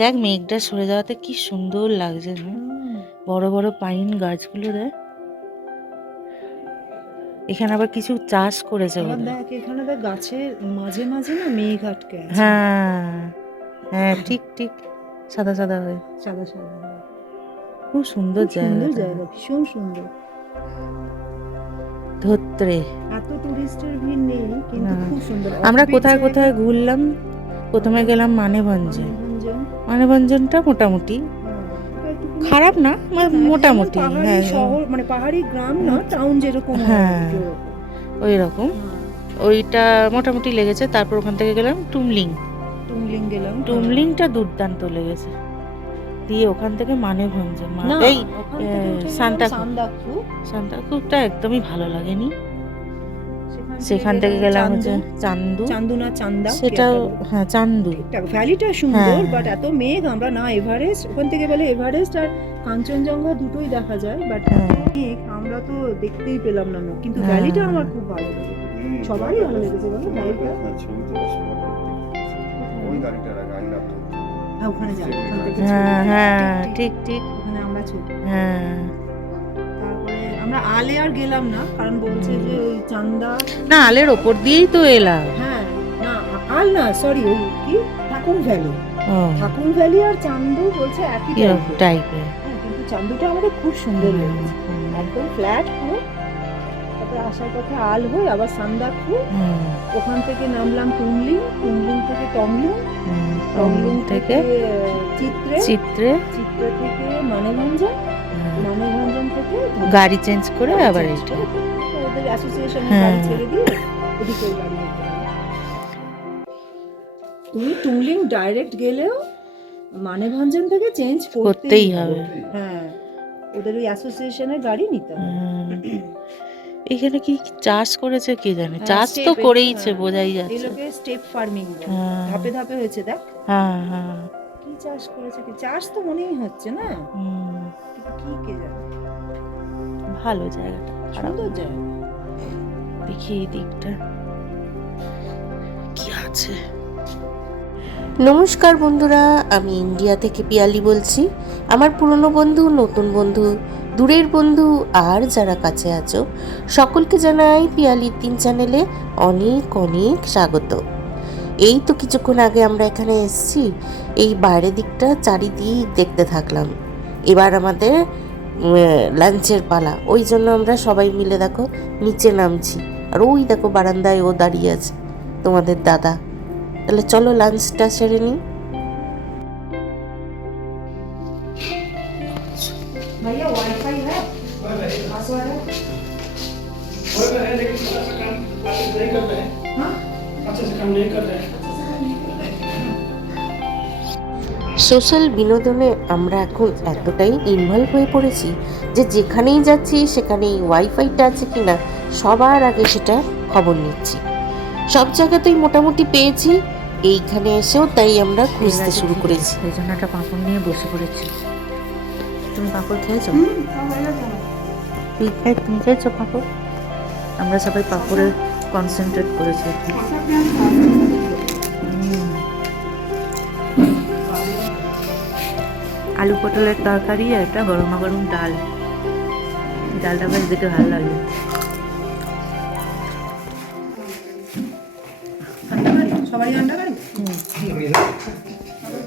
দেখ মেঘটা সরে যাওয়াতে কি সুন্দর লাগছে? বড় বড় পাইন গাছগুলো দেখ এখানে আবার কিছু চাষ করেছে দেখ এখানে দেখ গাছের মাঝে মাঝে না মেঘ আটকে হ্যাঁ হ্যাঁ ঠিক ঠিক। সাদা সাদা হয়ে। সাদা সাদা খুব সুন্দর জায়গা জায়গা ভীষণ সুন্দর। ধত্রে এত টুরিস্টের ভিড় নেই কিন্তু। খুব সুন্দর। আমরা কোথায় কোথায় ঘুরলাম? প্রথমে গেলাম মানেভঞ্জে। মানেভঞ্জনটা মোটামুটি হ্যাঁ, খারাপ না মানে হ্যাঁ, মোটামুটি হ্যাঁ শহর মানে পাহাড়ি গ্রাম না টাউন যেরকম হ্যাঁ। কি ওরকম। ওই রকম। হ্যাঁ, ওইটা মোটামুটি লেগেছে তারপর ওখান থেকে গেলাম টুমলিং। টুমলিং গেলাম টুমলিংটা দুর্দান্ত লেগেছে। দিয়ে ওখান থেকে মানেভঞ্জন না মা- এই সান্তাকু। সান্তাকুরটা একদমই ভালো লাগেনি। সেখান থেকে গেলাম হচ্ছে চান্দু, চান্দু না চান্দা সেটাও হ্যাঁ চান্দু ভ্যালিটা সুন্দর হ্যাঁ। বাট এত মেঘ আমরা না এভারেস্ট ওখান থেকে বলে এভারেস্ট আর কাঞ্চনজঙ্ঘা দুটোই দেখা যায় বাট হ্যাঁ। মেঘ আমরা তো দেখতেই পেলাম না। কিন্তু হ্যাঁ। ভ্যালিটা আমার খুব ভালো লেগেছে সবারই ভালো লেগেছে বলো ভ্যালিটা ওই গাড়িটার আগে আই লাভ হ্যাঁ, হ্যাঁ হ্যাঁ ঠিক, ঠিক ওখানে আমরা হ্যাঁ আমরা আলে আর গেলাম না কারণ বলছে যে ওই চান্দা না আলের ওপর দিয়েই তো এলাম। হ্যাঁ না আল না সরি ওই কি? ঠাকুর ভ্যালি। ঠাকুর ভ্যালি আর চান্দু বলছে একই টাইপের হ্যাঁ, কিন্তু চান্দুটা আমাদের খুব সুন্দর লেগেছে। একদম ফ্ল্যাট পুরো তারপরে আসার পথে আল হয়ে আবার সান্দাকফু ওখান থেকে নামলাম টুমলিং টুমলিং থেকে টংলুং টংলুং থেকে চিত্রে। চিত্রে। চিত্রে থেকে মানেভঞ্জন মানেভঞ্জন থেকে গাড়ি চেঞ্জ করে আবার ওদের অ্যাসোসিয়েশন হ্যাঁ। গাড়ি ছেড়ে দিয়ে ওদিকে গাড়ি তুমি টুমলিং ডাইরেক্ট গেলেও মানেভঞ্জন থেকে চেঞ্জ করতেই হবে। হ্যাঁ ওদের ওই অ্যাসোসিয়েশনের গাড়ি নিতে হবে। এখানে কি চাষ করেছে কে জানে? হ্যাঁ, চাষ তো করেইছে হ্যাঁ। বোঝাই এই যাচ্ছে লোকে স্টেপ ফার্মিং। ধাপে ধাপে হয়েছে দেখ। হ্যাঁ হ্যাঁ। কি চাষ করেছে কি? চাষ তো মনেই হচ্ছে না? কি কে জানে? ভালো জায়গাটা। সুন্দর জায়গা। দেখি এই দিকটা। কি আছে? নমস্কার বন্ধুরা আমি ইন্ডিয়া থেকে পিয়ালি বলছি। আমার পুরনো বন্ধু নতুন বন্ধু দূরের বন্ধু আর যারা কাছে আছো সকলকে জানাই পিয়ালির তিন চ্যানেলে অনেক অনেক স্বাগত। এই তো কিছুক্ষণ আগে আমরা এখানে এসেছি এই বাইরের দিকটা চারিদিক দেখতে থাকলাম এবার আমাদের লাঞ্চের পালা ওই জন্য আমরা সবাই মিলে দেখো নিচে নামছি আর ওই দেখো বারান্দায় ও দাঁড়িয়ে আছে তোমাদের দাদা তাহলে চলো লাঞ্চটা সেরে নিই भैया वाईफाई है पासवर्ड है हाँ? সোশ্যাল বিনোদনে আমরা এখন এতটাই ইনভলভ হয়ে পড়েছি যে যেখানেই যাচ্ছি সেখানেই ওয়াইফাইটা আছে কি না সবার আগে সেটা খবর নিচ্ছি। সব জায়গাতেই মোটামুটি পেয়েছি এইখানে এসেও তাই আমরা খুঁজতে শুরু করেছি। এই জন্য একটা পাঁপড় নিয়ে বসে পড়েছি। তুমি পাঁপড় খেয়েছো? তুই খাই তুমি খেয়েছো পাঁপড়? আমরা সবাই পাঁপড়ে কনসেন্ট্রেট করেছি আলু পটলের তরকারি আর একটা গরমা গরম ডাল। ডালটা বেশ দেখে ভালো লাগে সবারই আন্ডা কারি?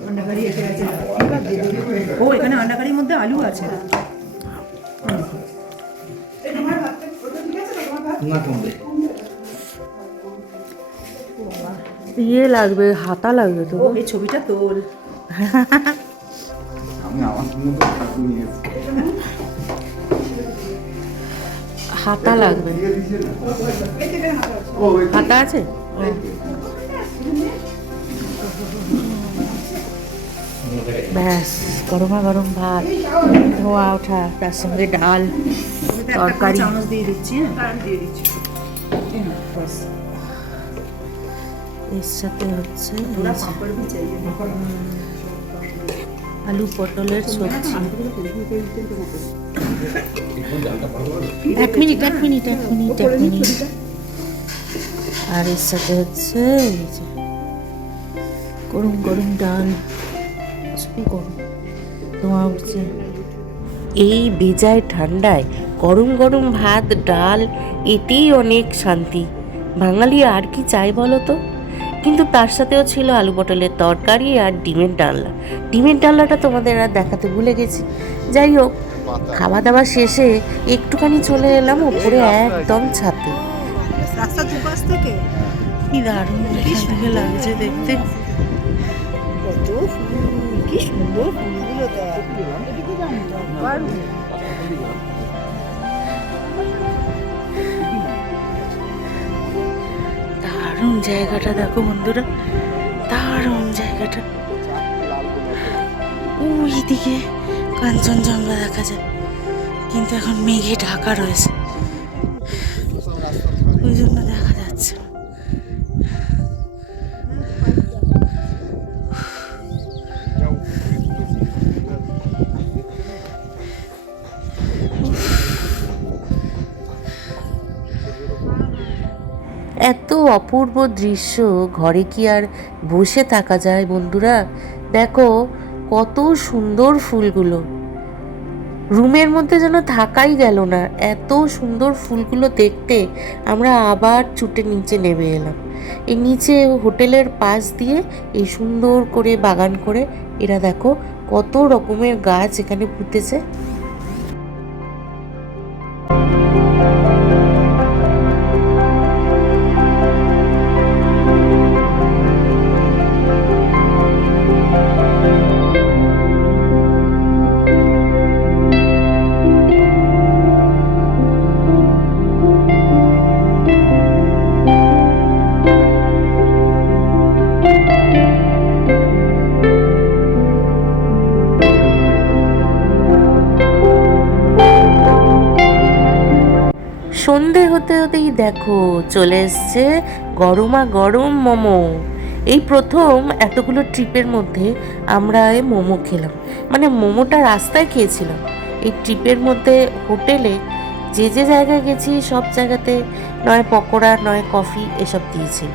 আন্ডা কারি এসে গেছে এবার দিয়ে দেবো। ও এখানে আন্ডা কারির মধ্যে আলু আছে। ইয়ে লাগবে হাতা লাগবে তো এই ছবিটা তোল। আমি আমার মতো ঠাকুর নিয়ে এসেছি হাতা লাগবে হাতা আছে ব্যাস গরমা গরম ভাত ধোয়া ওঠা তার সঙ্গে ডাল তরকারি। চামচ দিয়ে দিচ্ছি হ্যাঁ দিয়ে দিচ্ছি ব্যাস। এর সাথে হচ্ছে আলু পটলের সবজি। এক মিনিট এক মিনিট এক মিনিট এক মিনিট। আর এর সাথে হচ্ছে গরম গরম ডাল। করুন তোমার উঠছে এই বেজায় ঠান্ডায় গরম গরম ভাত, ডাল, এতেই অনেক শান্তি। বাঙালি আর কি চাই বলো তো? কিন্তু তার সাথেও ছিল আলু পটলের তরকারি আর ডিমের ডালনা ডিমের ডালনাটা তোমাদের আর দেখাতে ভুলে গেছি যাই হোক খাওয়া দাওয়া শেষে একটুখানি চলে এলাম ওপরে একদম ছাতে কি লাগছে দেখতে কি সুন্দর জায়গাটা দেখো বন্ধুরা দারুণ জায়গাটা। ওইদিকে কাঞ্চনজঙ্ঘা দেখা যায় কিন্তু এখন মেঘে ঢাকা রয়েছে। অপূর্ব দৃশ্য ঘরে কি আর বসে থাকা যায় বন্ধুরা? দেখো, কত সুন্দর ফুলগুলো। রুমের মধ্যে যেন থাকাই গেল না, এত সুন্দর ফুলগুলো দেখতে আমরা আবার ছুটে নিচে নেমে এলাম। এই নিচে হোটেলের পাশ দিয়ে এই সুন্দর করে বাগান করে এরা দেখো কত রকমের গাছ এখানে পুঁতেছে। হতে হতেই দেখো, চলে এসছে গরমা গরম মোমো। এই প্রথম এতগুলো ট্রিপের মধ্যে আমরা মোমো খেলাম। মানে মোমোটা রাস্তায় খেয়েছিলাম। এই ট্রিপের মধ্যে হোটেলে যে যে জায়গায় গেছি সব জায়গাতে নয় পকোড়া, নয় কফি এসব দিয়েছিল।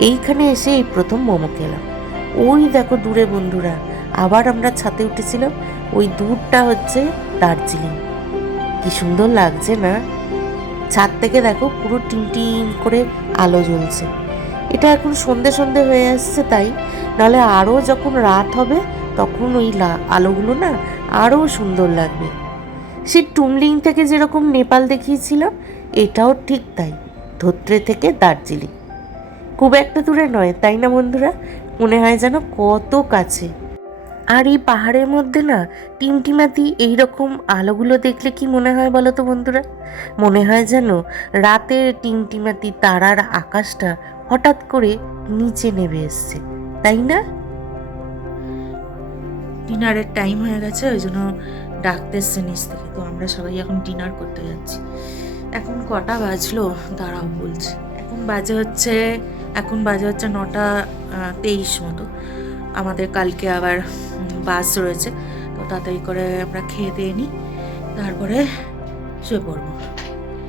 এইখানে এসে এই প্রথম মোমো খেলাম। ওই দেখো দূরে বন্ধুরা, আবার আমরা ছাতে উঠেছিলাম। ওই দূরটা হচ্ছে দার্জিলিং। কি সুন্দর লাগছে না? ছাদ থেকে দেখো পুরো টিম করে আলো জ্বলছে। এটা এখন সন্ধে সন্ধে হয়ে আসছে তাই, নাহলে আরও যখন রাত হবে, তখন ওই আলোগুলো না আরও সুন্দর লাগবে। সে টুমলিং থেকে যেরকম নেপাল দেখিয়েছিলাম এটাও ঠিক তাই, ধোত্রে থেকে দার্জিলিং। খুব একটা দূরে নয়, তাই না বন্ধুরা? মনে হয় যেন কত কাছে। আর এই পাহাড়ের মধ্যে না টিমটিমাতি এইরকম আলোগুলো দেখলে কি মনে হয় বলো তো বন্ধুরা? মনে হয় যেন রাতের টিমটিমাতি তারার আকাশটা হঠাৎ করে নিচে নেমে এসছে, তাই না? ডিনারের টাইম হয়ে গেছে, ওই জন্য ডাকতে এসছে নিচ থেকে। তো আমরা সবাই এখন ডিনার করতে যাচ্ছি। এখন কটা বাজলো? দাঁড়াও বলছি। এখন বাজে হচ্ছে, এখন বাজে হচ্ছে নটা তেইশ মতো। আমাদের কালকে আবার বাস রয়েছে তো তাড়াতাড়ি করে আমরা খেয়ে দিয়ে নিই তারপরে শুয়ে পড়ব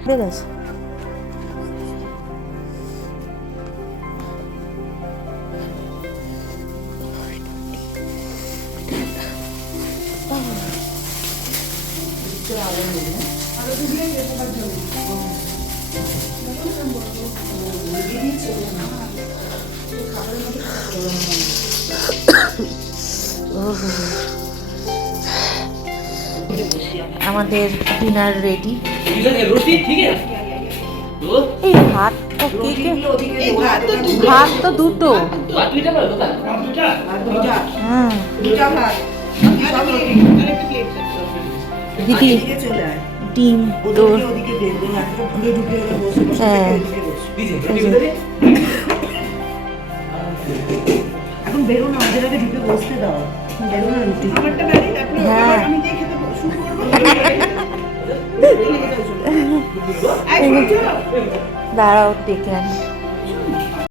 ঠিক আছে আমাদের ডিনার রেডি এই ভাত তো কে ভাত তো দুটো। দিদি ডিম তো হ্যাঁ। বেরো না ওদের আগে ঢুকে বসতে দাও বেরো না হ্যাঁ দাঁড়াও দেখে আনি